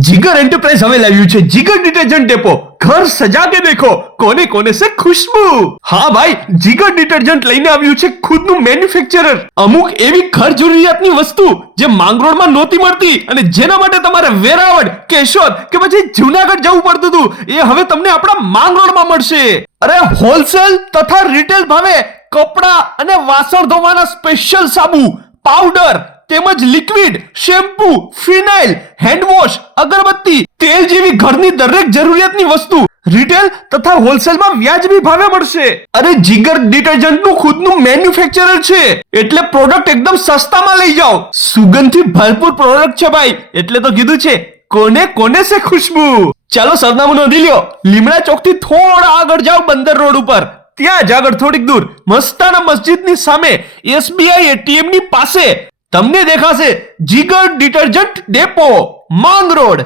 जिगर एंटरप्राइज हमें लाव्યું છે जिगर डिटर्जेंट डेपो। घर सजा के देखो कोने कोने से खुशबू। हाँ भाई, जिगर डिटर्जेंट લઈને આવ્યું છે ખુદનું મેન્યુફેક્ચરર। અમુક એવી ઘર જરૂરિયાતની વસ્તુ જે માંગરોળમાં નહોતી મળતી અને જેના માટે તમારે વેરાવળ, કેશોદ કે પછી જૂનાગઢ જવું પડતું હતું, એ હવે તમને આપણા માંગરોળમાં મળશે। અરે હોલસેલ તથા રિટેલ ભાવે કપડા અને વાસણ ધોવાના સ્પેશિયલ સાબુ, પાવડર તેમજ લિક્વિડ, શેમ્પુ, ફિનાઇલ, હેન્ડવોશ, અગરબત્તી, તેલ જેવી ઘરની દરેક જરૂરિયાતની વસ્તુ રિટેલ તથા હોલસેલમાં વ્યાજબી ભાવે મળશે। અરે જીગર ડિટર્જન્ટનું ખુદનું મેન્યુફેક્ચરર છે એટલે પ્રોડક્ટ એકદમ સસ્તામાં લઈ જાઓ। સુગંધથી ભરપૂર પ્રોડક્ટ છે ભાઈ, એટલે તો કીધું છે કોને કોને સે ખુશ્બુ। ચાલો સરનામું નોંધી લ્યો। લીમડા ચોક થી થોડા આગળ જાઓ બંદર રોડ ઉપર, ત્યાં જ આગળ થોડીક દૂર મસ્તાના મસ્જિદની સામે એસબીઆઈ એટીએમ ની પાસે તમને દેખાશે જીગર ડિટર્જન્ટ ડેપો, માંગ રોડ।